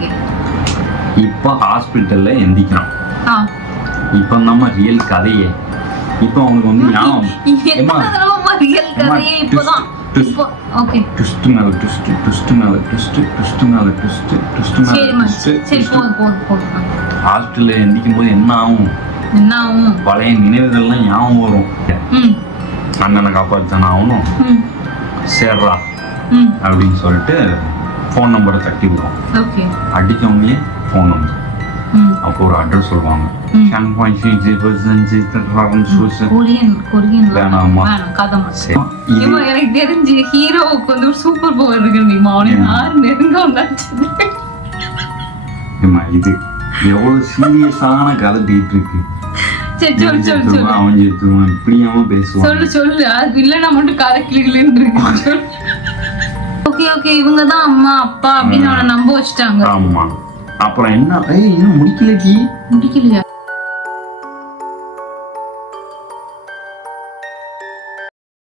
Okay. இப்போ ஹாஸ்பிட்டல்ல எந்திக்கிறான். ஆ இப்போ நம்ம ரியல் கதையே. இப்போ அவனுக்கு வந்து ஞாபகம் என்னமா ரியல் கதையே இப்போதான். இப்போ ஓகே. ட்விஸ்ட் மேல ட்விஸ்ட், ட்விஸ்ட் மேல ட்விஸ்ட், ட்விஸ்ட் மேல ட்விஸ்ட், ட்விஸ்ட் மேல சரிம்மா ட்விஸ்ட். சரி போதும். ஹாஸ்பிட்டல்ல எந்திக்கும் போது என்ன ஆகும்? என்ன ஆகும்? பழைய நினைவுகள்லாம் ஞாபகம் வரும். ம் அண்ணனை காப்பாத்தானே ஆகணும். ம் சேர்றா ம் அப்படின்னு சொல்லிட்டு ஃபோன் நம்பரை தட்டி விடுவோம். ஓகே. அடிக்கவங்களே ஃபோன் நம்பர். ம் அப்போ ஒரு அட்ரஸ் சொல்லுவாங்க. கொரியன் வேணாமா? வேணாம் கதமா. சரி. இது இவன் எனக்கு தெரிஞ்சு ஹீரோவுக்கு வந்து ஒரு சூப்பர் பவர் இருக்கு தெரியுமா? அவனை யாரு நெருங்க வந்தாச்சு. ஏம்மா, இது எவ்வளவு சீரியஸான கதை போயிட்டு இருக்கு. சரி சொல்லு அவன் செத்துருவான் இப்படியாம பேசுவான். சொல்லு அது இல்லைன்னா மட்டும் கதை கிளிகிளின்னு இருக்கு. ஓகே ஓகே இவங்க தான் அம்மா அப்பா அப்படின்னு அவனை நம்ப வச்சுட்டாங்க. ஆமா. அப்புறம் என்ன? இன்னும் முடிக்கலையா? முடிக்கலையா?